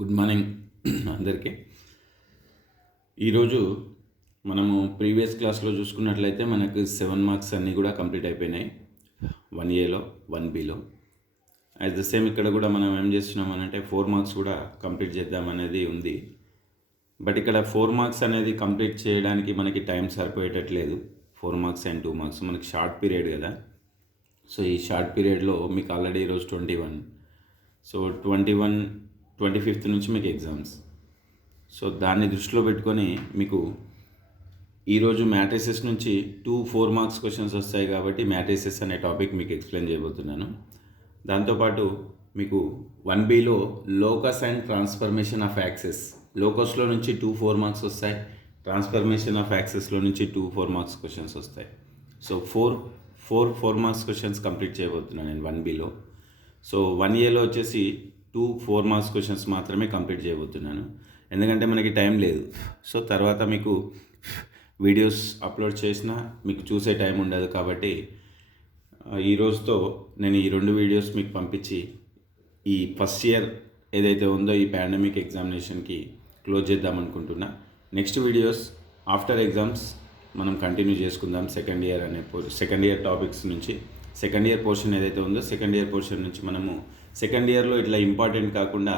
Good morning అందరికీ. ఈరోజు మనము ప్రీవియస్ క్లాస్లో చూసుకున్నట్లయితే మనకు 7 మార్క్స్ అన్నీ కూడా కంప్లీట్ అయిపోయినాయి. 1Aలో 1Bలో. యాజ్ ద సేమ్ ఇక్కడ కూడా మనం ఏం చేస్తున్నామనంటే 4 మార్క్స్ కూడా కంప్లీట్ చేద్దామనేది ఉంది. బట్ ఇక్కడ 4 మార్క్స్ అనేది కంప్లీట్ చేయడానికి మనకి టైం సరిపోయేటట్లేదు. 4 మార్క్స్ అండ్ 2 మార్క్స్ మనకి షార్ట్ పీరియడ్ కదా. సో ఈ షార్ట్ పీరియడ్లో మీకు ఆల్రెడీ ఈరోజు 21. సో 25th నుంచి మీకు ఎగ్జామ్స్. సో దాన్ని దృష్టిలో పెట్టుకొని మీకు ఈరోజు మ్యాట్రిసెస్ నుంచి 4 మార్క్స్ క్వశ్చన్స్ వస్తాయి కాబట్టి మ్యాట్రిసెస్ అనే టాపిక్ మీకు ఎక్స్ప్లెయిన్ చేయబోతున్నాను. దాంతోపాటు మీకు 1Bలో locus and transformation of axes, లోకస్లో నుంచి 4 మార్క్స్ వస్తాయి, ట్రాన్స్ఫర్మేషన్ ఆఫ్ యాక్సెస్లో నుంచి 4 మార్క్స్ క్వశ్చన్స్ వస్తాయి. సో 4 మార్క్స్ క్వశ్చన్స్ కంప్లీట్ చేయబోతున్నాను నేను 1Bలో. సో 1Aలో వచ్చేసి 4 మార్క్స్ క్వశ్చన్స్ మాత్రమే కంప్లీట్ చేయబోతున్నాను, ఎందుకంటే మనకి టైం లేదు. సో తర్వాత మీకు వీడియోస్ అప్లోడ్ చేసినా మీకు చూసే టైం ఉండదు కాబట్టి ఈ రోజుతో నేను ఈ 2 వీడియోస్ మీకు పంపించి ఈ ఫస్ట్ ఇయర్ ఏదైతే ఉందో ఈ పాండమిక్ ఎగ్జామినేషన్కి క్లోజ్ చేద్దాం అనుకుంటున్నా. నెక్స్ట్ వీడియోస్ ఆఫ్టర్ ఎగ్జామ్స్ మనం కంటిన్యూ చేసుకుందాం. సెకండ్ ఇయర్ టాపిక్స్ నుంచి సెకండ్ ఇయర్ పోర్షన్ ఏదైతే ఉందో సెకండ్ ఇయర్ పోర్షన్ నుంచి మనము సెకండ్ ఇయర్లో ఇట్లా ఇంపార్టెంట్ కాకుండా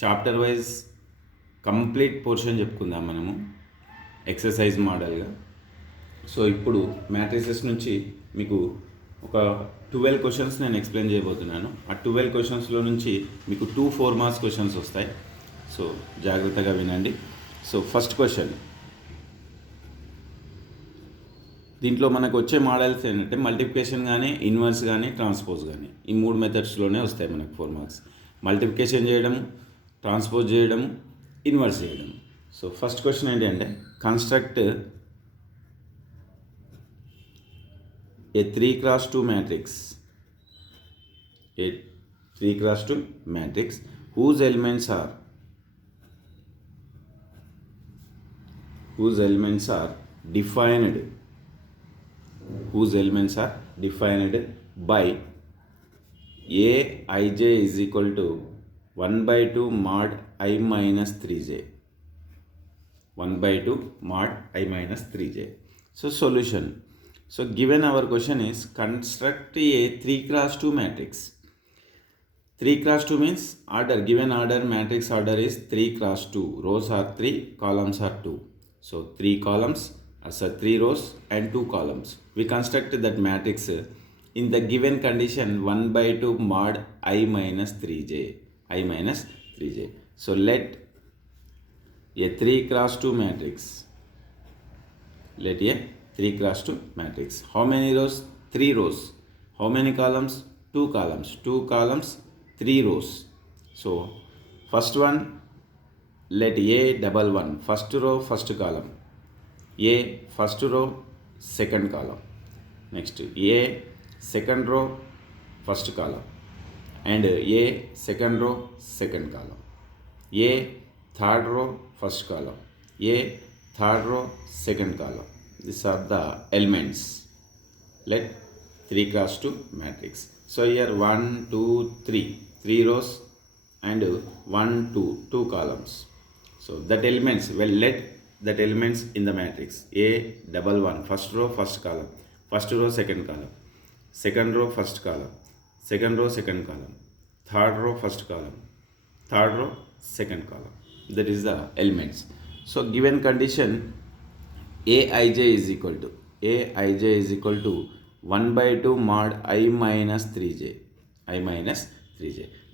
చాప్టర్ వైజ్ కంప్లీట్ పోర్షన్ చెప్పుకుందాం మనము ఎక్సర్సైజ్ మోడల్గా. సో ఇప్పుడు మ్యాట్రిసెస్ నుంచి మీకు ఒక 12 క్వశ్చన్స్ నేను ఎక్స్ప్లెయిన్ చేయబోతున్నాను. ఆ 12 క్వశ్చన్స్లో నుంచి మీకు 4 మార్క్స్ క్వశ్చన్స్ వస్తాయి. సో జాగ్రత్తగా వినండి. సో ఫస్ట్ క్వశ్చన్, దీంట్లో మనకు వచ్చే మోడల్స్ ఏంటంటే మల్టిప్లికేషన్ కానీ, ఇన్వర్స్ కానీ, ట్రాన్స్పోజ్ కానీ, ఈ 3 మెథడ్స్లోనే వస్తాయి మనకు 4 మార్క్స్. మల్టిప్లికేషన్ చేయడము, ట్రాన్స్పోజ్ చేయడము, ఇన్వర్స్ చేయడము. సో ఫస్ట్ క్వశ్చన్ ఏంటంటే construct a 3x2 matrix, A 3x2 matrix whose elements are defined by Aij is equal to 1/2 mod I minus 3j. 1/2 mod I minus 3j. So solution. So given our question is construct a 3x2 matrix. 3x2 means order, given order, matrix order is 3x2. Rows are 3, columns are 2. So 3 columns, 3 rows and 2 columns. We construct that matrix in the given condition 1/2 mod I minus 3j. So let a 3x2 matrix. How many rows? 3 rows. How many columns? 2 columns. 2 columns, 3 rows. So first one, let A11, first row, first column. A first row, second column. Next A second row, first column, and A second row, second column. A third row, first column. A third row, second column. These are the elements. Let 3x2 matrix. So here 1, 2, 3 rows and 1, 2 columns. So that elements, let that elements in the matrix. A11, first row, first column, first row, second column, second row, first column, second row, second column, third row, first column, third row, second column. That is the elements. So given condition Aij is equal to 1/2 mod I minus 3j.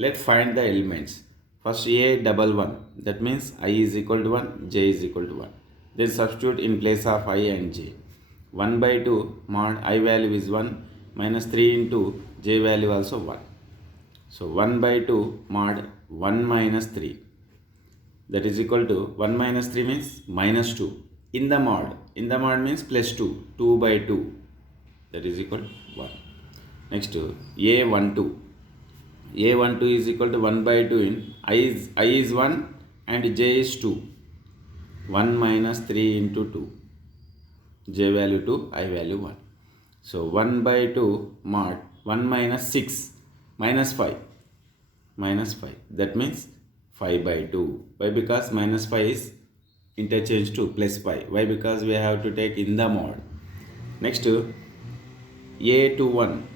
Let's find the elements. First A11, that means I is equal to 1, J is equal to 1. Then substitute in place of I and J. 1/2 mod I value is 1 minus 3 into J value also 1. So 1/2 mod 1 minus 3. That is equal to 1 minus 3 means minus 2. In the mod means plus 2. 2/2. That is equal to 1. Next A12 is equal to 1/2 in I is 1 and J is 2. 1 minus 3 into 2. J value 2, I value 1. So 1/2 mod 1 minus 6 minus 5. That means 5 by 2. Why? Because minus 5 is interchange to plus 5. Why? Because we have to take in the mod. Next, a to 1.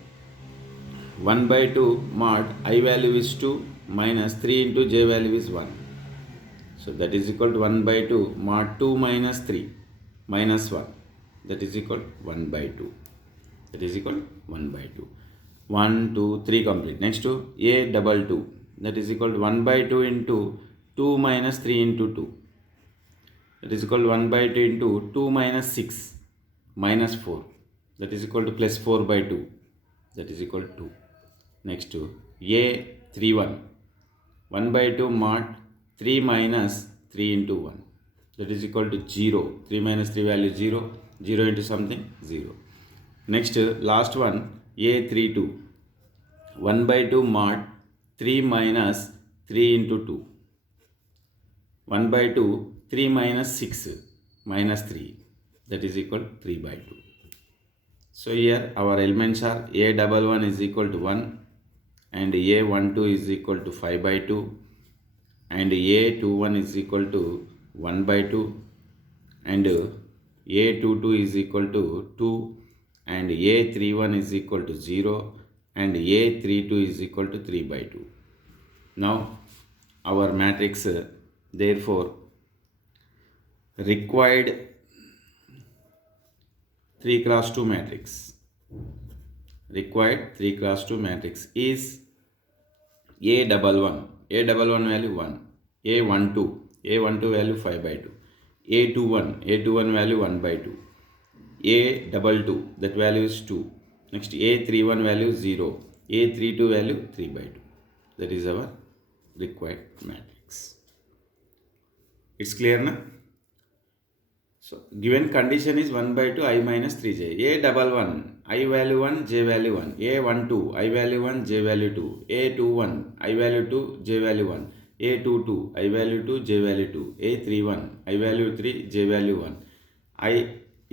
1 by 2 mod I value is 2 minus 3 into j value is 1. So that is equal to 1 by 2 mod 2 minus 3 minus 1. That is equal to 1 by 2. That is equal to 1 by 2. 1, 2, 3 complete. Next to a double 2. That is equal to 1 by 2 into 2 minus 3 into 2. That is equal to 1 by 2 into 2 minus 6 minus 4. That is equal to plus 4 by 2. That is equal to 2. Next to a 3 1. 1 by 2 mod 3 minus 3 into 1. That is equal to 0. 3 minus 3 value 0. 0 into something 0. Next, last one, a 3 2. 1 by 2 mod 3 minus 3 into 2. 1 by 2, 3 minus 6 minus 3. That is equal to 3 by 2. So here our elements are a double 1 is equal to 1 and a 1 2 is equal to 5 by 2 and a 2 1 is equal to 1 by 2 and a 2 2 is equal to 2 and a 3 1 is equal to 0 and a 3 2 is equal to 3 by 2. Now our matrix therefore required 3 cross 2 matrix required 3 cross 2 matrix is a double 1 value 1 a 1 2 value 5 by 2 a 2 1 value 1 by 2 a double 2 that value is 2. Next a 3 1 value 0 a 3 2 value 3 by 2. That is our required matrix. It's clear now? So given condition is 1 by 2 I minus 3j. A double 1 I value 1 j value 1. A 1 2 I value 1 j value 2. A 2 1 I value 2 j value 1. A 2 2 I value 2 j value 2. A 3 1 I value 3 j value 1.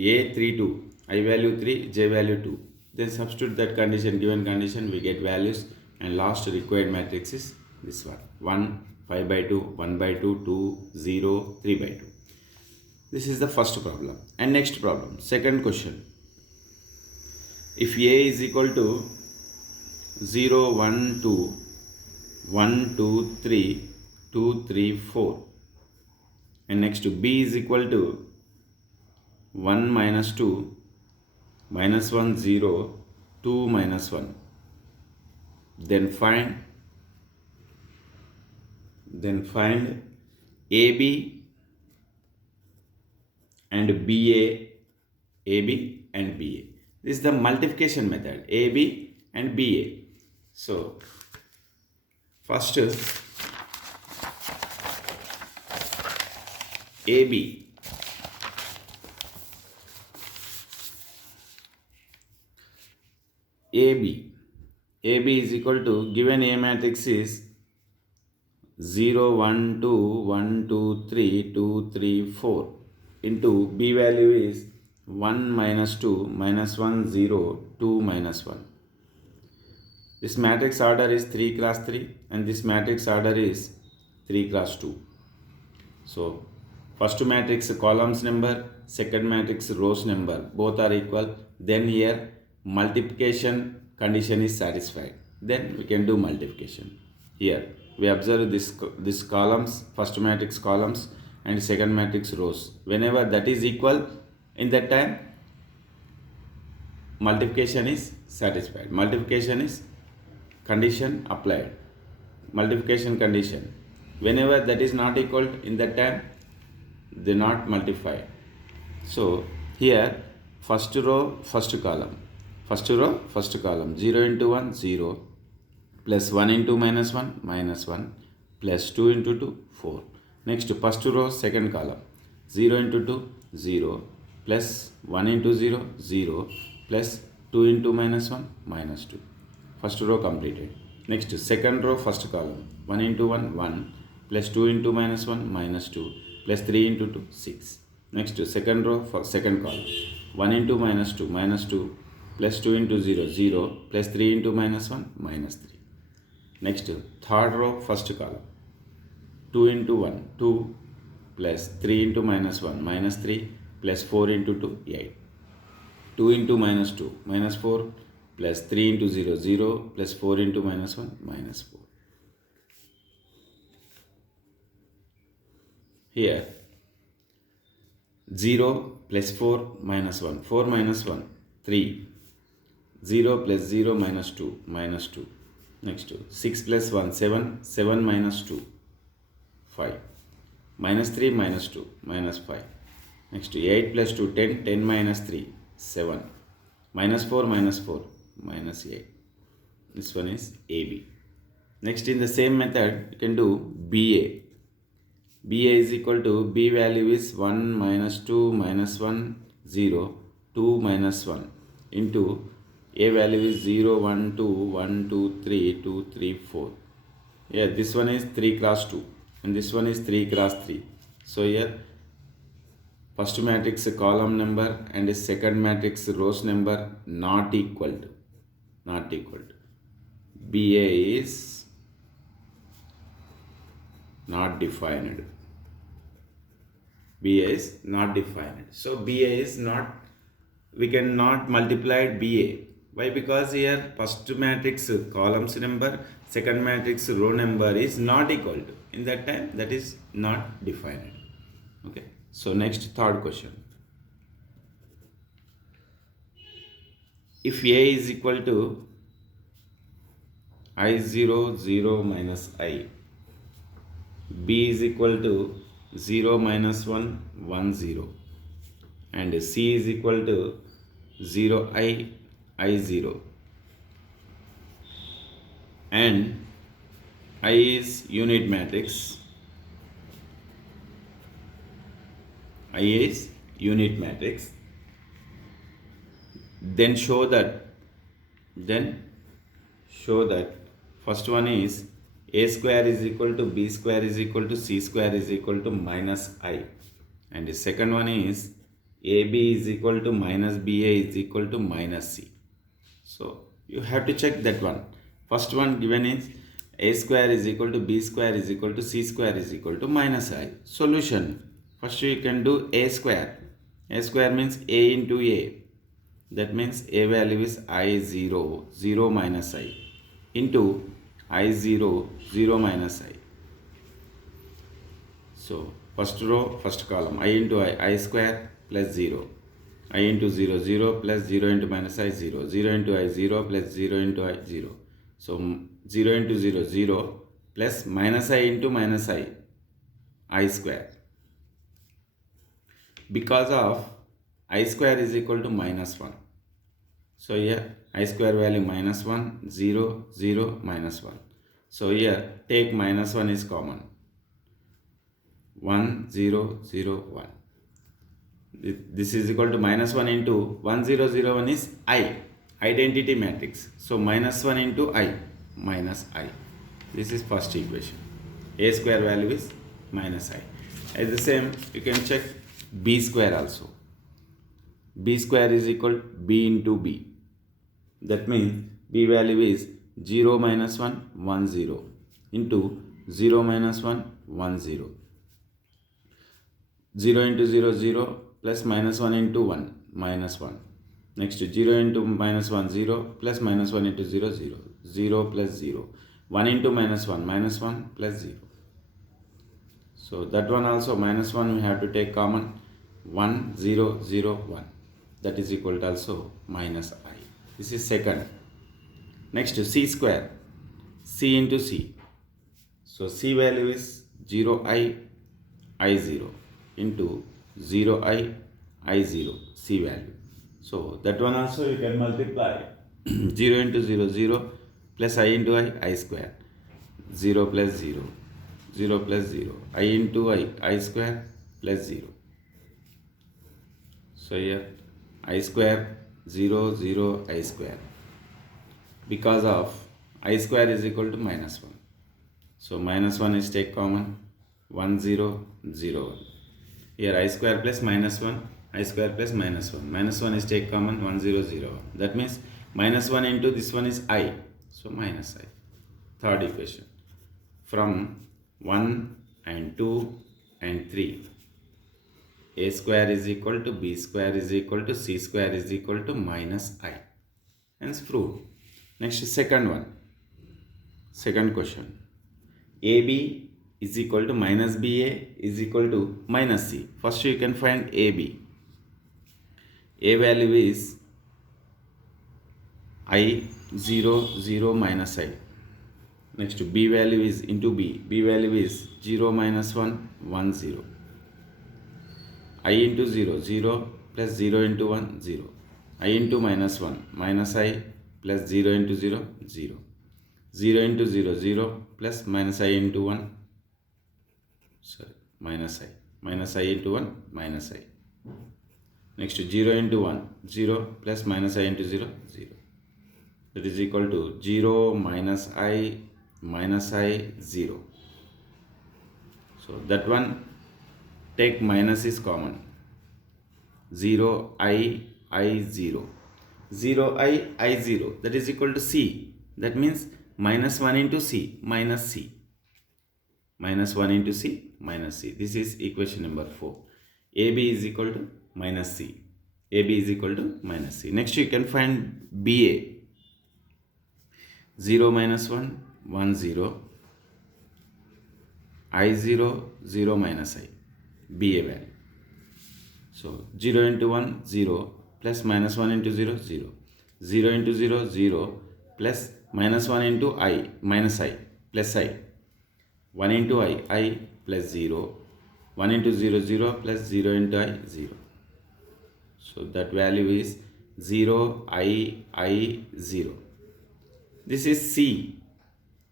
A 3 2 I value 3 j value 2. Then substitute that condition, given condition we get values, and last required matrix is this one 1 5 by 2 1 by 2 2 0 3 by 2. This is the first problem. And next problem, second question. If a is equal to 0 1 2 1 2 3 2 3 4 and next to b is equal to 1 minus 2 minus 1 0 2 minus 1, then find AB and BA, AB and BA. This is the multiplication method, AB and BA. So first AB. AB is equal to, given A matrix is 0 1 2 1 2 3 2 3 4 into B value is 1 minus 2 minus 1 0 2 minus 1. This matrix order is 3 cross 3 and this matrix order is 3 cross 2. So first matrix columns number, second matrix rows number, both are equal. Then here multiplication condition is satisfied. Then we can do multiplication. Here we observe this columns, first matrix columns and second matrix rows. Whenever that is equal, in that time multiplication is satisfied. Multiplication is condition applied. Multiplication condition. Whenever that is not equal, in that time they not multiply. So here first row, first column. First row, first column. 0 into 1, 0. Plus 1 into minus 1, minus 1. Plus 2 into 2, 4. Next, first row, second column. 0 into 2, 0. Plus 1 into 0, 0. Plus 2 into minus 1, minus 2. First row completed. Next, second row, first column. 1 into 1, 1. Plus 2 into minus 1, minus 2. Plus 3 into 2, 6. Next, second row, for second column. 1 into minus 2, minus 2. Plus 2 into 0, 0. Plus 3 into minus 1, minus 3. Next, third row, first column. 2 into 1, 2 plus 3 into minus 1, minus 3 plus 4 into 2, 8. 2 into minus 2, minus 4 plus 3 into 0, 0 plus 4 into minus 1, minus 4. Here 0 plus 4 minus 1, 4 minus 1, 3, 0 plus 0 minus 2, minus 2. Next 6 plus 1, 7, 7 minus 2, 5. Minus 3 minus 2, minus 5. Next 8 plus 2, 10, 10 minus 3, 7. Minus 4 minus 4, minus 8. This one is AB. Next in the same method, you can do BA. BA is equal to, B value is 1 minus 2 minus 1, 0, 2 minus 1 into A value is 0, 1, 2, 1, 2, 3, 2, 3, 4. Yeah, this one is 3 cross 2 and this one is 3 cross 3. So here first matrix column number and second matrix rows number not equal to. BA is not defined. BA is not defined. So BA is not, we cannot multiply BA. Why? Because here first matrix columns number, second matrix row number is not equal to. In that time, that is not defined. Okay. So next, third question. If A is equal to I0, 0 minus I, B is equal to 0 minus 1, 1, 0, and C is equal to 0, I0, and I is unit matrix, then show that first one is A square is equal to B square is equal to C square is equal to minus I, and the second one is AB is equal to minus BA is equal to minus C. So you have to check that one. First one given is A square is equal to B square is equal to C square is equal to minus I. Solution. First you can do A square. A square means A into A. That means A value is I0, 0 minus I, into I0, 0 minus I. So first row, first column, I into I square plus 0. I into 0, 0 plus 0 into minus I, 0. 0 into I, 0 plus 0 into I, 0. So 0 into 0, 0 plus minus I into minus I square. Because of I square is equal to minus 1. So here I square value minus 1, 0, 0, minus 1. So here take minus 1 is common. 1, 0, 0, 1. This is equal to minus 1 into 1, 0, 0, 1 is I, identity matrix. So minus 1 into I, minus I. This is first equation. A square value is minus I. As the same, you can check B square also. B square is equal to B into B. That means B value is 0 minus 1, 1, 0 into 0 minus 1, 1, 0. 0 into 0, 0 plus minus 1 into 1, minus 1. Next 0 into minus 1, 0 plus minus 1 into 0, 0. 0 plus 0. 1 into minus 1 plus 0. So that one also minus 1 we have to take common. 1, 0, 0, 1. That is equal to also minus I. This is second. Next C square. C into C. So C value is 0I, I0 into 0I, I0, C value. So that one also you can multiply. 0 into 0, 0 plus I into I square. 0 plus 0. 0 plus 0. I into I square plus 0. So here I square 0, 0, I square. Because of I square is equal to minus 1. So minus 1 is take common. 1, 0, 0, 1. Here I square plus minus 1. I square plus minus 1. Minus 1 is take common. 1, 0, 0, 1. That means minus 1 into this one is I. So minus I. Third equation. From 1 and 2 and 3. A square is equal to B square is equal to C square is equal to minus I. Hence proved. Next, second one. Second question. AB is equal to minus BA is equal to minus C. First you can find AB. A value is I 0 0 minus I. Next B value is into B. B value is 0 minus 1 1 0. I into 0 0 plus 0 into 1 0. I into minus 1 minus I plus 0 into 0 0. 0 into 0 0 plus minus I into 1 minus I into 1 minus I. Next 0 into 1 0 plus minus I into 0 0. That is equal to 0 minus I 0. So that one, take minus is common. 0 I 0. 0 I 0, that is equal to C. That means minus 1 into C minus C. Minus 1 into C minus C. This is equation number 4. AB is equal to minus C. AB is equal to minus C. Next you can find BA. 0 minus 1 1 0. I 0 0 minus I. BA value. So 0 into 1 0 plus minus 1 into 0 0. 0 into 0 0 plus minus 1 into I minus I plus I. 1 into I plus 0. 1 into 0 0 plus 0 into I 0. So that value is 0 I 0. This is C.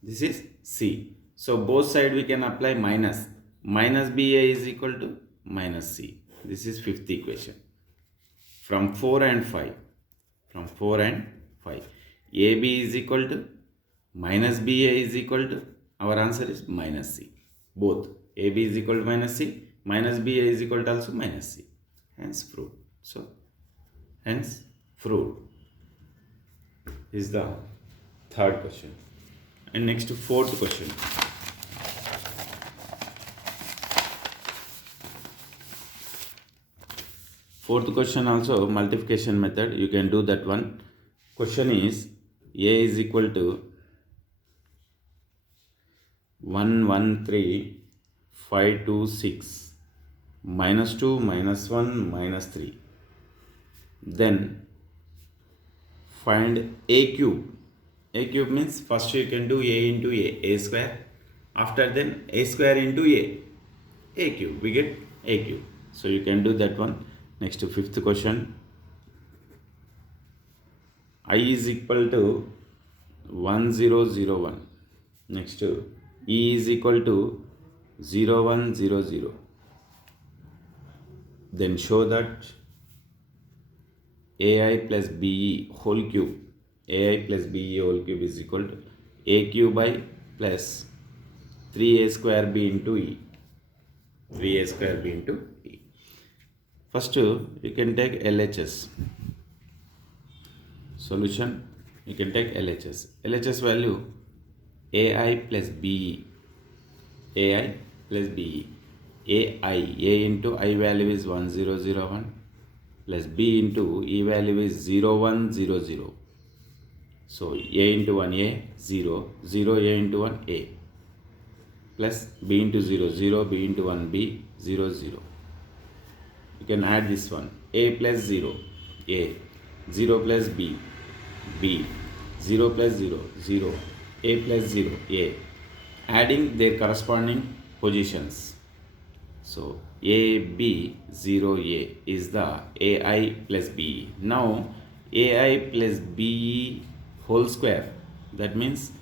This is C. So both sides we can apply minus. Minus BA is equal to minus C. This is fifth equation. From 4 and 5. From 4 and 5. AB is equal to minus BA is equal to, our answer is minus C. Both. AB is equal to minus C. Minus BA is equal to also minus C. Hence proved. So, hence proved. Is the third question. And next, fourth question. Fourth question also multiplication method. You can do that one. Question is A is equal to 113,526 minus 2 minus 1 minus 3. Then find A cube. A cube means first you can do A into A square. After then A square into A cube. We get A cube. So you can do that one. Next to fifth question. I is equal to 1001. Next to E is equal to 0100. Then show that AI plus BE whole cube. AI plus BE whole cube is equal to A cube I plus 3A square B into E. 3A square B into E. First you can take LHS. Solution, you can take LHS. LHS value AI plus BE. AI plus BE. A into I value is 1001 plus B into E value is 0100. So A into 1 A 0 0 A into 1 A plus B into 0 0 B into 1 B 0 0. You can add this one. A plus 0 A 0 plus B 0 plus 0 0 A plus 0 A, adding their corresponding positions. So A B 0 A is the AI plus BE. Now AI plus BE whole square, that means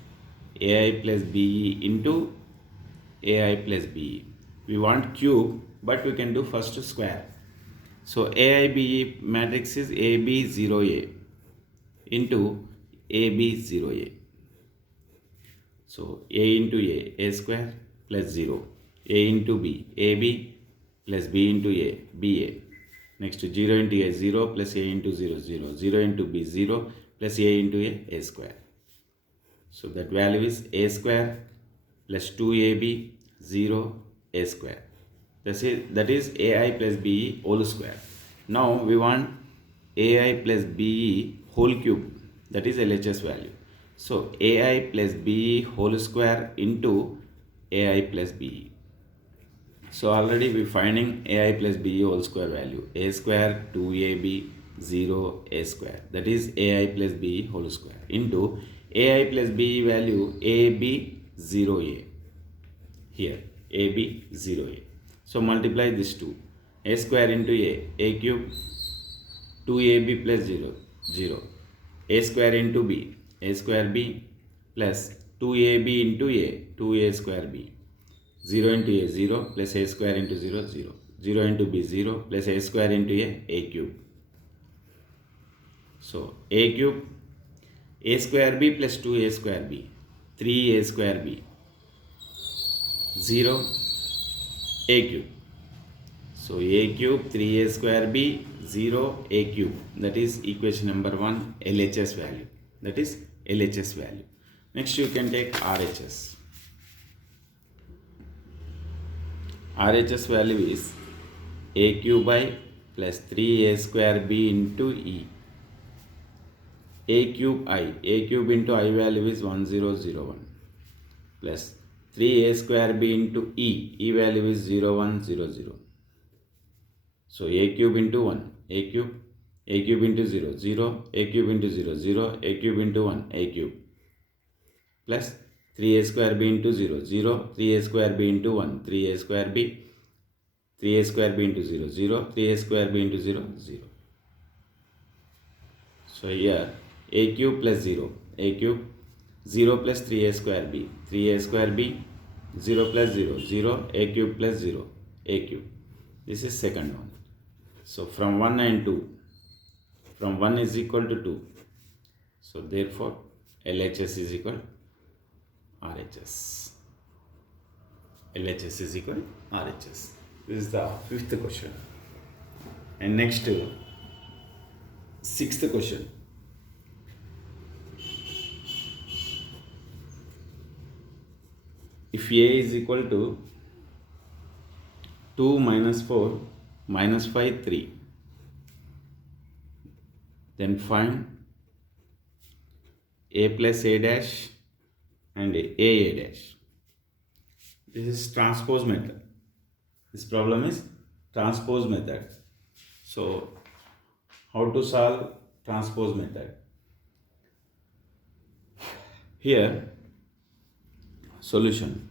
AI plus BE into AI plus BE. We want cube, but we can do first square. So AIBE matrix is AB 0A into AB 0A. So A into A square plus 0. A into B, AB plus B into A, BA. Next 0 into A, 0 plus A into 0, 0. 0 into B, 0 plus A into A square. So that value is A square plus 2AB, 0 a square. That is ai plus be whole square. Now we want ai plus be whole cube, that is LHS value. So ai plus be whole square into ai plus be. So already we finding ai plus be whole square value, a square 2ab 0 a square, that is ai plus b whole square into ai plus b value ab 0a, here ab 0a. So multiply this two, a square into a cube 2ab plus 0 0, a square into b, a square b plus 2ab into a 2a square b, 0 into a 0 plus a square into 0 0, 0 into b 0 plus a square into a cube. So a cube, a square b plus 2a square b, 3a square b, 0 a cube. So a cube 3a square b 0 a cube, that is equation number 1, LHS value, that is LHS value. Next you can take RHS. RHS value is a cube I plus 3a square b into e. A cube into I value is 1001 plus 3a square b into e value is 0100. So a cube into 1, a cube into 0, 0, a cube into 0, 0, a cube into 1, a cube, plus 3a square b into 0, 0, 3a square b into 1, 3a square b, 3a square b into 0, 0, 3a square b into 0, 0. So here a cube plus 0, a cube, 0 plus 3a square b, 3a square b, 0 plus 0, 0, a cube plus 0, a cube. This is second one. So from 1 and 2, from 1 is equal to 2. So therefore LHS is equal RHS. LHS is equal RHS. This is the fifth question. And next, sixth question. If a is equal to 2 minus 4 minus 5 3, then find a plus a dash and a dash. This is transpose method. This problem is transpose method. So how to solve transpose method? Here solution,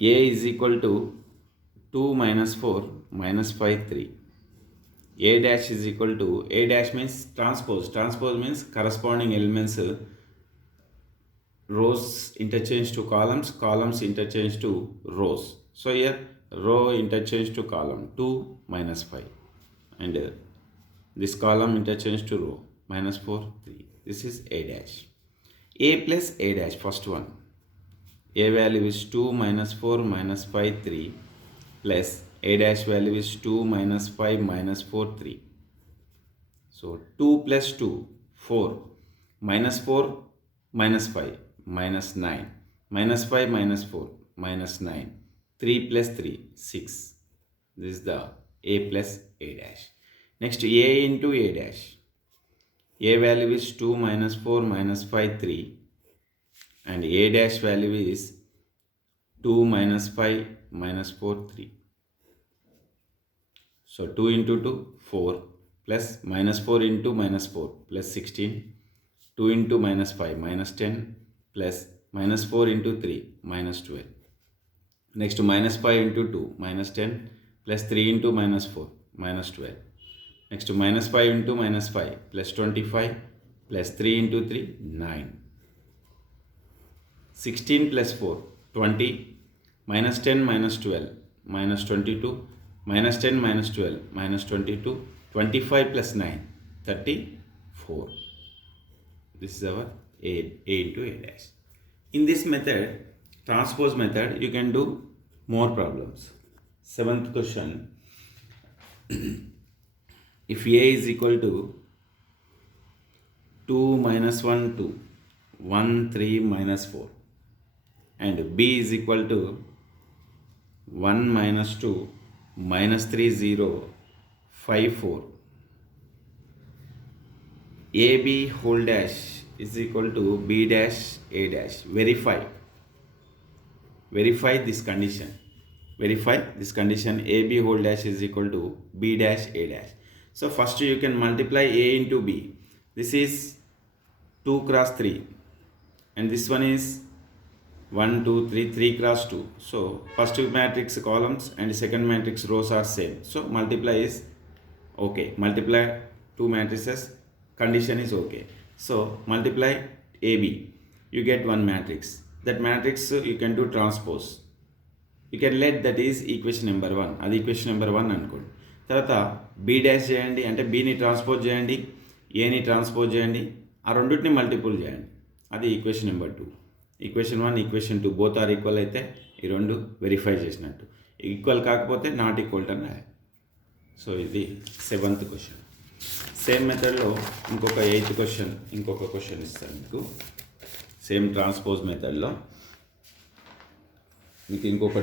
a is equal to 2 minus 4 minus 5 3. A dash is equal to, a dash means transpose. Transpose means corresponding elements, rows interchange to columns, columns interchange to rows. So here row interchange to column 2 minus 5, and this column interchange to row minus 4 3. This is a dash. A plus a dash, first one, a value is 2 minus 4 minus 5 3 plus a dash value is 2 minus 5 minus 4 3. So 2 plus 2 4 minus 4 minus 5 minus 9 minus 5 minus 4 minus 9, 3 plus 3 6. This is the a plus a dash. Next, a into a dash. A value is 2 minus 4 minus 5 3 and a dash value is 2 minus 5 minus 4 3. So 2 into 2 4 plus minus 4 into minus 4 plus 16, 2 into minus 5 minus 10 plus minus 4 into 3 minus 12. Next, minus 5 into 2 minus 10 plus 3 into minus 4 minus 12. Next, minus 5 into minus 5 plus 25 plus 3 into 3 9. 16 plus 4 20, minus 10 minus 12 minus 22, minus 10 minus 12 minus 22, 25 plus 9 34. This is our a into a dash. In this method, transpose method, you can do more problems. Seventh question. If a is equal to 2 minus 1 2, 1 3 minus 4, and b is equal to 1 minus 2 minus 3 0 5 4 AB whole dash is equal to B dash A dash. Verify this condition. Verify this condition. AB whole dash is equal to B dash A dash. So first you can multiply A into B. This is 2 cross 3 and this one is 1 2 3 3 cross 2. So first matrix columns and second matrix rows are same. So multiply is okay. Multiply two matrices, condition is okay. So multiply AB, you get one matrix. That matrix you can do transpose. You can let that is equation number 1. అది equation number 1 అనుకోండి. తర్వాత B dash చేయండి, అంటే బీని ట్రాన్స్పోజ్ చేయండి, ఏని ట్రాన్స్పోజ్ చేయండి, ఆ రెండింటిని మల్టిపుల్ చేయండి. అది equation number 2. Equation 1 equation 2 both are equal అయితే ఈ రెండు వెరిఫై చేసినట్టు. ఈక్వల్ కాకపోతే నాట్ ఈక్వల్ అని రాయాలి. సో ఇది 7th క్వశ్చన్. సేమ్ మెథడ్లో ఇంకొక 8th క్వశ్చన్, ఇంకొక క్వశ్చన్ ఇస్తాను మీకు. సేమ్ ట్రాన్స్పోజ్ మెథడ్లో మీకు ఇంకొక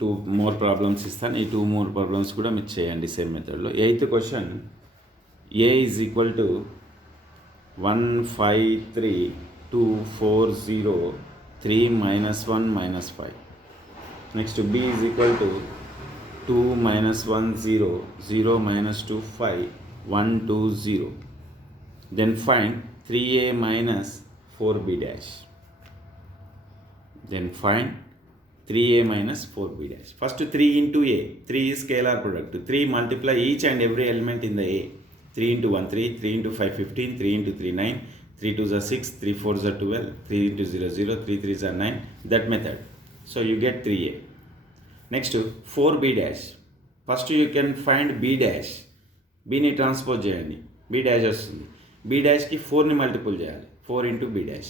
టూ మోర్ ప్రాబ్లమ్స్ ఇస్తాను. ఈ 2 more ప్రాబ్లమ్స్ కూడా మీరు చేయండి సేమ్ మెథడ్లో. 8th question, A is equal to 1 5 3 2 4 0 3 minus 1 minus 5. Next B is equal to 2 minus 1 0 0 minus 2 5 1 2 0. Then find 3a minus 4b dash. Then find 3a minus 4b dash. First 3 into a. 3 is scalar product. 3 multiply each and every element in the a. 3 into 1 3, 3 into 5 15, 3 into 3 9, 3 2s are 6, 3 4s are 12, 3 into 0 0, 3 3s are 9. That method. So you get 3a. Next 4b dash. First you can find b dash. b ని ట్రాన్స్పోజ్ చేయండి, b dash వస్తుంది. b dash కి 4ని మల్టిపుల్ చేయాలి, 4 into b dash.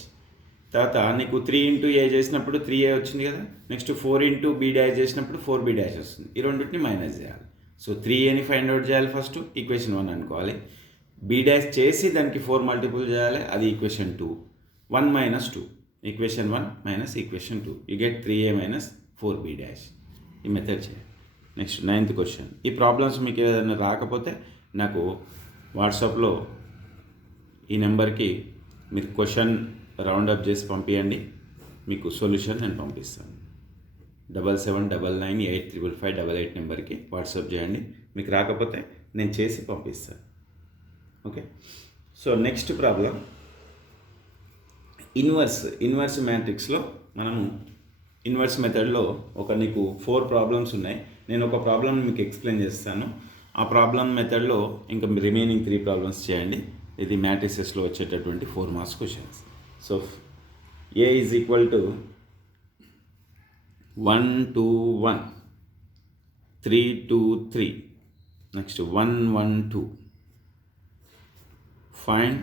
తర్వాత నీకు 3 into a చేసినప్పుడు 3a వచ్చింది కదా. నెక్స్ట్ 4 into b dash చేసినప్పుడు 4b dash వస్తుంది. ఈ రెండింటిని మైనస్ చేయాలి. సో 3aని ఫైండ్ అవుట్ చేయాలి. ఫస్ట్ ఈక్వేషన్ 1 అనుకోవాలి. b dash చేసి దానికి 4 మల్టిపుల్ చేయాలి, అది ఈక్వేషన్ 2. 1 minus 2, equation 1 minus equation 2, you get 3a minus 4b dash. ఈ మెథడ్ చేయాలి. Next 9th question. ఈ ప్రాబ్లమ్స్ మీకు ఏదైనా రాకపోతే నాకు వాట్సాప్లో ఈ నెంబర్కి మీరు క్వశ్చన్ రౌండప్ చేసి పంపించండి, మీకు సొల్యూషన్ నేను పంపిస్తాను. 7799985588 నెంబర్కి వాట్సాప్ చేయండి. మీకు రాకపోతే నేను చేసి పంపిస్తాను. Okay. So next problem inverse మ్యాట్రిక్స్లో మనము ఇన్వర్స్ మెథడ్లో నీకు 4 ప్రాబ్లమ్స్ ఉన్నాయి. నేను ఒక ప్రాబ్లమ్ మీకు ఎక్స్ప్లెయిన్ చేస్తాను. ఆ ప్రాబ్లం మెథడ్లో ఇంకా రిమైనింగ్ 3 ప్రాబ్లమ్స్ చేయండి. ఇది మ్యాట్రిసెస్లో వచ్చేటటువంటి 4 marks questions. So A is equal to 1 2 1 3 2 3, నెక్స్ట్ 1 1 2. Find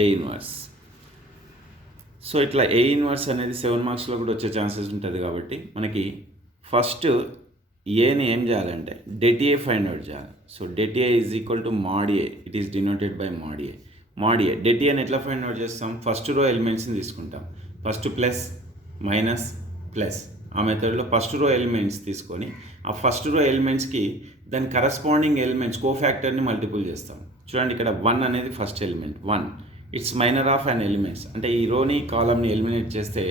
a inverse. సో ఇట్లా ఏ ఇన్వర్స్ అనేది 7 మార్క్స్లో కూడా వచ్చే ఛాన్సెస్ ఉంటుంది. కాబట్టి మనకి ఫస్ట్ ఏని ఏం చేయాలంటే డెట్ ఏ ఫైండ్ అవుట్ చేయాలి. So det A is equal to mod A. It is denoted by mod A. Det ఏని ఎట్లా ఫైండ్ అవుట్ చేస్తాం? ఫస్ట్ రో ఎలిమెంట్స్ని తీసుకుంటాం. ఫస్ట్ ప్లస్ మైనస్ ప్లస్, ఆ మెథడ్లో ఫస్ట్ రో ఎలిమెంట్స్ తీసుకొని ఆ ఫస్ట్ రో ఎలిమెంట్స్కి దాని కరస్పాండింగ్ ఎలిమెంట్స్ కోఫ్యాక్టర్ని మల్టిపుల్ చేస్తాం. చూడండి, ఇక్కడ 1 అనేది first element. 1 it's minor of an elements, అంటే ఈ రోని కాలమ్ని ఎలిమినేట్ చేస్తే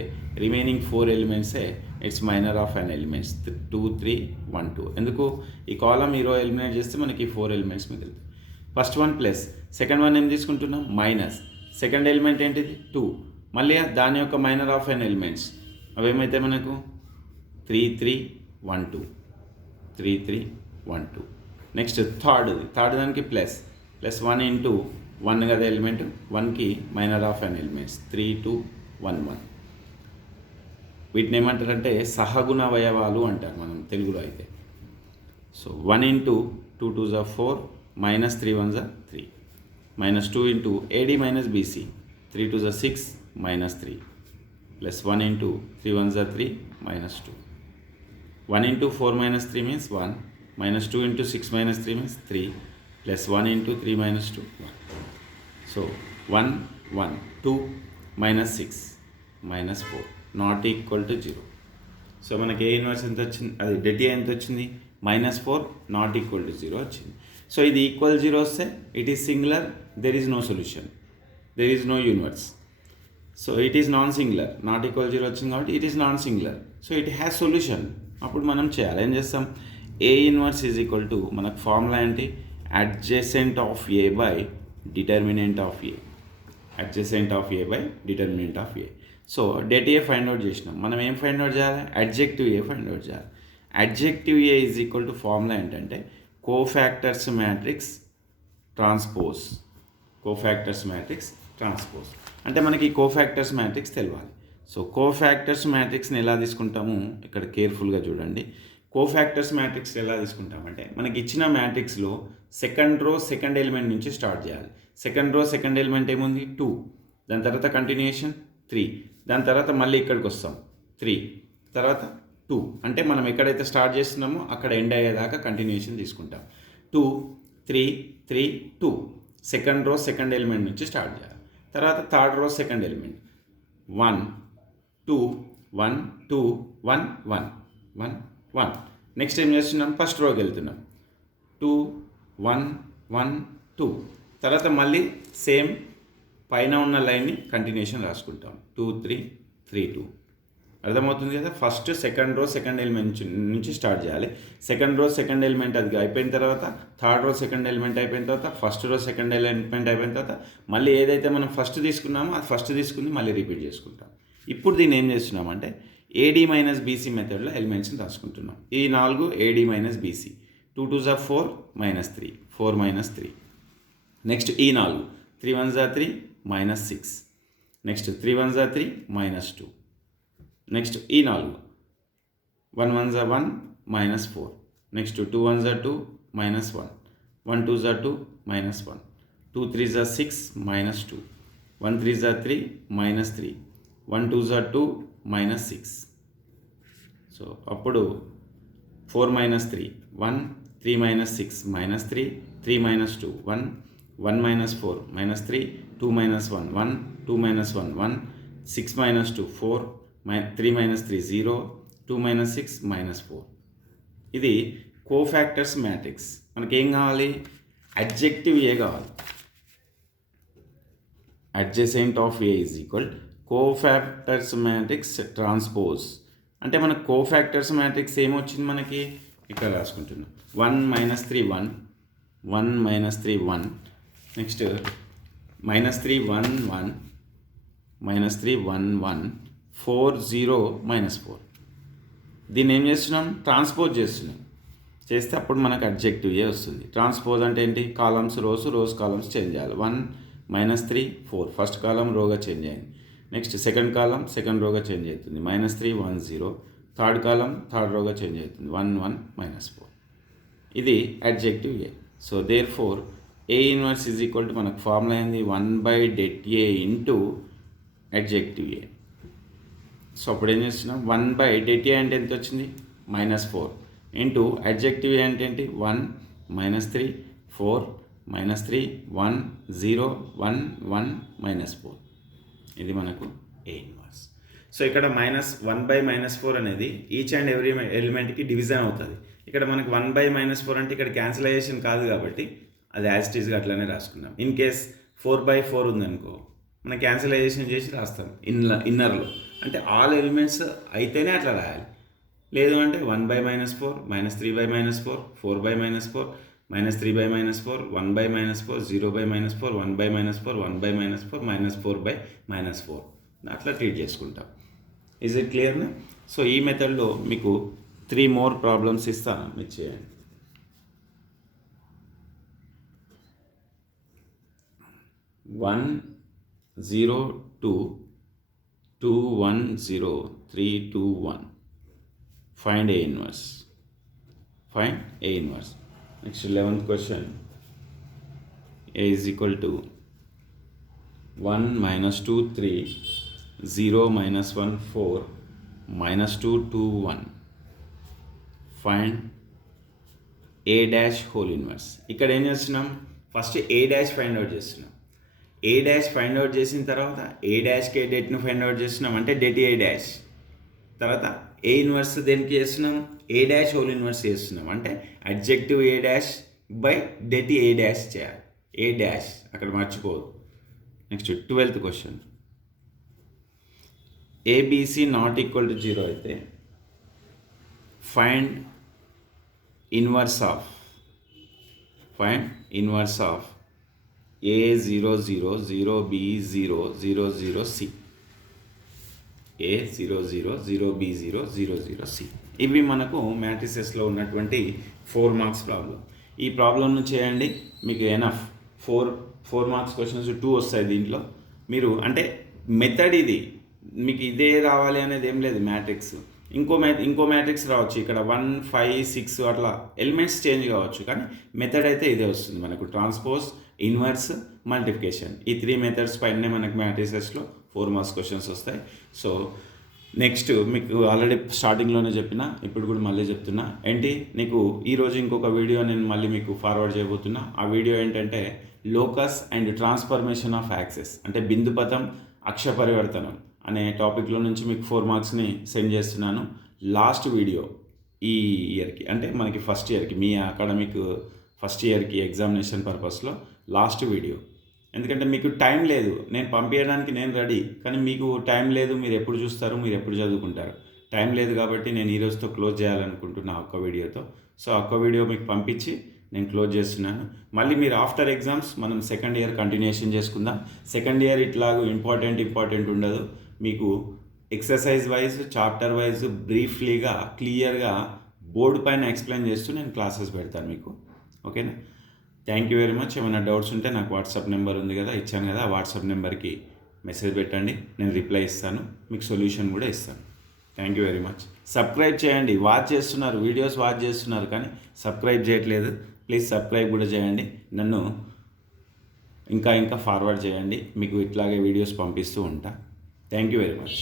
రిమైనింగ్ 4 ఎలిమెంట్సే it's minor of an elements. 2 3 1 2. ఎందుకు ఈ కాలమ్ ఈ రో ఎలిమినేట్ చేస్తే మనకి 4 ఎలిమెంట్స్ మిగులుతాయి. ఫస్ట్ 1 ప్లస్, సెకండ్ 1 ఏం తీసుకుంటున్నాం? మైనస్. సెకండ్ ఎలిమెంట్ ఏంటిది? 2. మళ్ళీ దాని యొక్క మైనర్ ఆఫ్ అన్ ఎలిమెంట్స్ అవేమైతే మనకు 3 3 1 2, 3 3 1 2. నెక్స్ట్ థర్డ్ దానికి ప్లస్ 1 ఇంటూ 1 కదా ఎలిమెంట్, 1కి మైనర్ ఆఫ్ అన్ ఎలిమెంట్స్ 3 2 1 1. వీటిని ఏమంటారంటే సహగుణ అవయవాలు అంటారు మనం తెలుగులో అయితే. సో 1 ఇంటూ 2 2s are 4 minus 3 1s are 3 minus 2 into AD minus BC 3 2s are 6 minus 3 plus 1 into 3 1s are 3 minus 2. 1 into 4 minus 3 means 1 minus 2 into 6 minus 3 means 3 plus 1 into 3 minus 2 1. So 1 1 2 minus 6 minus 4 not equal to 0. సో మనకి ఏ ఇన్వర్స్ ఎంత వచ్చింది, అది డెట్ ఏ ఎంత వచ్చింది, -4 నాట్ ఈక్వల్ టు 0 వచ్చింది. సో ఇది ఈక్వల్ 0 వస్తే it is singular, there is no solution, there is no universe. So it is non singular, not equal 0 వచ్చింది కాబట్టి it is non singular. So it has solution. అప్పుడు మనం చేయాలి, ఏం చేస్తాం, A inverse is equal to మనకు formula ఏంటి, adjacent of A by determinant of A, adjacent of A by determinant of A. So det A find out చేసినాం, మనం ఏం ఫైండ్ అవుట్ చేయాలి, అడ్జెక్టివ్ ఏ ఫైండ్ అవుట్ చేయాలి. Adjoint A is equal to formula ఏంటంటే cofactors matrix transpose, cofactors matrix transpose. అంటే మనకి cofactors matrix తెలియాలి. So cofactors మ్యాట్రిక్స్ని ఎలా తీసుకుంటాము, ఇక్కడ కేర్ఫుల్గా చూడండి. కోఫాక్టర్స్ మ్యాట్రిక్స్ ఎలా తీసుకుంటామంటే మనకి ఇచ్చిన మ్యాట్రిక్స్లో సెకండ్ రో సెకండ్ ఎలిమెంట్ నుంచి స్టార్ట్ చేయాలి. సెకండ్ రో సెకండ్ ఎలిమెంట్ ఏముంది 2, దాని తర్వాత కంటిన్యూషన్ 3, దాని తర్వాత మళ్ళీ ఇక్కడికి వస్తాం 3, తర్వాత 2. అంటే మనం ఎక్కడైతే స్టార్ట్ చేస్తున్నామో అక్కడ ఎండ్ అయ్యేదాకా కంటిన్యూషన్ తీసుకుంటాం. 2 3 3 2 సెకండ్ రో సెకండ్ ఎలిమెంట్ నుంచి స్టార్ట్ చేయాలి. తర్వాత థర్డ్ రో సెకండ్ ఎలిమెంట్ 1 2 1 2 1 1 1 1. నెక్స్ట్ ఏం చేస్తున్నాం, ఫస్ట్ రోకి వెళ్తున్నాం 2 1 1 2. తర్వాత మళ్ళీ సేమ్ పైన ఉన్న లైన్ని కంటిన్యూషన్ రాసుకుంటాం 2 3 3 2. అర్థమవుతుంది కదా. First second row second element నుంచి స్టార్ట్ చేయాలి. సెకండ్ రో సెకండ్ ఎలిమెంట్ అది అయిపోయిన తర్వాత థర్డ్ రో సెకండ్ ఎలిమెంట్ అయిపోయిన తర్వాత ఫస్ట్ రో సెకండ్ ఎలిమెంట్ అయిపోయిన తర్వాత మళ్ళీ ఏదైతే మనం ఫస్ట్ తీసుకున్నామో అది ఫస్ట్ తీసుకుంది మళ్ళీ రిపీట్ చేసుకుంటాం. ఇప్పుడు దీన్ని ఏం చేస్తున్నామంటే ఏడీ మైనస్ బీసీ మెథడ్లో ఎలిమెంట్స్ని రాసుకుంటున్నాం. ఈ 4 ఏడీ మైనస్ బీసీ, 2 2 4 -3 4 -3. నెక్స్ట్ ఈ 4 3 1 3 -6. నెక్స్ట్ 3 1 3 -2. నెక్స్ట్ ఈ 4 1 1 1 -4. నెక్స్ట్ 2 1 2 -1 1 2 2 -1 2 3 6 -2 1 3 3 -3 1 2 2 -6. సో అప్పుడు 4 -3 1 3 -6 -3 3 -2 1 1 -4 -3 2 -1 1 2 -1 1 6 -2 4 3 -3 0 2 -6 -4. ఇది కోఫాక్టర్స్ మ్యాట్రిక్స్. మనకేం కావాలి, అడ్జెక్టివ్ ఏ కావాలి. Adjacent of A is equal cofactors matrix transpose. అంటే మనకు కోఫాక్టర్స్ మ్యాట్రిక్స్ ఏమొచ్చింది, మనకి ఇక్కడ రాసుకుంటున్నాం 1 -3 1 1 -3 1. నెక్స్ట్ -3 1 1 -3 1 1 4 0 -4. దీన్ని ఏం చేస్తున్నాం, ట్రాన్స్పోజ్ చేస్తున్నాం. చేస్తే అప్పుడు మనకు అడ్జెక్టివ్ ఏ వస్తుంది. ట్రాన్స్పోజ్ అంటే ఏంటి, కాలమ్స్ రోస్ కాలమ్స్ చేంజ్ చేయాలి. 1 -3 4 ఫస్ట్ కాలం రోగా చేంజ్ అయింది. నెక్స్ట్ సెకండ్ కాలం సెకండ్ రోగా చేంజ్ అవుతుంది. -3 1 0 థర్డ్ కాలం థర్డ్ రోగా చేంజ్ అవుతుంది. 1 1 -4. ఇది adjoint A. So therefore A inverse is equal to మనకు ఫార్ములా అయింది 1/det into adjective A. So అప్పుడు ఏం చేస్తున్నాం, 1/det అంటే ఎంత వచ్చింది, -4 ఇంటూ అడ్జెక్టివ్ ఏ అంటే ఏంటి 1 -3 4 -3 1 0 1 1 -4. ఇది మనకు ఏ ఇన్వర్స్. సో ఇక్కడ -1/-4 అనేది ఈచ్ అండ్ ఎవ్రీ ఎలిమెంట్కి డివిజన్ అవుతుంది. ఇక్కడ మనకు 1/-4 అంటే ఇక్కడ క్యాన్సిలైజేషన్ కాదు కాబట్టి అది యాజ్ ఇట్ ఈస్గా అట్లనే రాసుకున్నాం. ఇన్ కేస్ 4/4 ఉందనుకో మనం క్యాన్సిలైజేషన్ చేసి రాస్తాం ఇన్నర్లో. అంటే ఆల్ ఎలిమెంట్స్ అయితేనే అట్లా రాయాలి. లేదు అంటే 1/-4 -3/-4 4/-4 -3/-4 1/-4 0/-4 1/-4 1/-4 -4/-4 అట్లా ట్రీట్ చేసుకుంటాం. ఈజ్ ఇట్ క్లియర్నా? సో ఈ మెథడ్లో మీకు 3 more ప్రాబ్లమ్స్ ఇస్తాను, మీరు చేయండి. 1 0 2 2 1 0 3 2 1. Find A inverse. Find A inverse. Next 11th question. A is equal to 1 -2 3 0 -1 4 -2 2 1. Find A dash whole inverse. ఇక్కడ ఏం చేస్తున్నాం, first A dash find out చేస్తున్నాం. A dash ఫైండ్ అవుట్ చేసిన తర్వాత A dashకి డెట్ను ఫైండ్ అవుట్ చేస్తున్నాం అంటే డెట్ A dash. తర్వాత ఏ ఇన్వర్స్ దేనికి చేస్తున్నాం, ఏ డాష్ హోల్ ఇన్వర్స్ చేస్తున్నాం. అంటే adjoint A dash by det A dash చేయాలి. ఏ డాష్ అక్కడ మర్చిపోదు. Next 12th question, ABC not equal to 0 అయితే find inverse of A00 0B0 00C. A00 0B0 00C. ఇవి మనకు మ్యాట్రిసెస్లో ఉన్నటువంటి 4 మార్క్స్ ప్రాబ్లం. ఈ ప్రాబ్లంను చేయండి, మీకు ఎనఫ్ 4 మార్క్స్ క్వశ్చన్స్ 2 వస్తాయి దీంట్లో. మీరు అంటే మెథడ్ ఇది, మీకు ఇదే రావాలి అనేది ఏం లేదు. మ్యాట్రిక్స్ ఇంకో మ్యాట్రిక్స్ రావచ్చు, ఇక్కడ 1 5 6 అట్లా ఎలిమెంట్స్ చేంజ్ కావచ్చు, కానీ మెథడ్ అయితే ఇదే వస్తుంది మనకు. ట్రాన్స్పోజ్, ఇన్వర్స్, మల్టిప్లికేషన్, ఈ 3 మెథడ్స్ పైనే మనకు మ్యాట్రిసెస్లో 4 మార్క్స్ క్వశ్చన్స్ వస్తాయి. సో నెక్స్ట్ మీకు ఆల్రెడీ స్టార్టింగ్లోనే చెప్పిన, ఇప్పుడు కూడా మళ్ళీ చెప్తున్నా ఏంటి, నీకు ఈరోజు ఇంకొక వీడియో నేను మళ్ళీ మీకు ఫార్వర్డ్ చేయబోతున్నా. ఆ వీడియో ఏంటంటే locus and transformation of access, అంటే బిందుపథం, అక్ష పరివర్తనం అనే టాపిక్లో నుంచి మీకు 4 మార్క్స్ని సెండ్ చేస్తున్నాను. లాస్ట్ వీడియో ఈ ఇయర్కి, అంటే మనకి ఫస్ట్ ఇయర్కి, మీ అకాడమిక్ ఫస్ట్ ఇయర్కి ఎగ్జామినేషన్ పర్పస్లో లాస్ట్ వీడియో. ఎందుకంటే మీకు టైం లేదు, నేను పంపించడానికి నేను రెడీ, కానీ మీకు టైం లేదు. మీరు ఎప్పుడు చూస్తారు, మీరు ఎప్పుడు చదువుకుంటారు, టైం లేదు. కాబట్టి నేను ఈరోజుతో క్లోజ్ చేయాలనుకుంటున్నా ఒక్క వీడియోతో. సో ఒక్క వీడియో మీకు పంపించి నేను క్లోజ్ చేస్తున్నాను. మళ్ళీ మీరు ఆఫ్టర్ ఎగ్జామ్స్ మనం సెకండ్ ఇయర్ కంటిన్యూషన్ చేసుకుందాం. సెకండ్ ఇయర్ ఇట్లాగూ ఇంపార్టెంట్ ఉండదు. మీకు ఎక్సర్సైజ్ వైజ్, చాప్టర్ వైజ్ బ్రీఫ్లీగా క్లియర్గా బోర్డు పైన ఎక్స్ప్లెయిన్ చేస్తూ నేను క్లాసెస్ పెడతాను మీకు. ఓకేనా? Thank you very much. ఏమైనా డౌట్స్ ఉంటే నాకు వాట్సాప్ నెంబర్ ఉంది కదా, ఇచ్చాను కదా, ఆ వాట్సాప్ నెంబర్కి మెసేజ్ పెట్టండి, నేను రిప్లై ఇస్తాను, మీకు సొల్యూషన్ కూడా ఇస్తాను. Thank you very much. Subscribe చేయండి. వీడియోస్ వాచ్ చేస్తున్నారు కానీ సబ్స్క్రైబ్ చేయట్లేదు. ప్లీజ్ సబ్స్క్రైబ్ కూడా చేయండి. నన్ను ఇంకా ఫార్వర్డ్ చేయండి, మీకు ఇట్లాగే వీడియోస్ పంపిస్తూ ఉంటా. Thank you very much.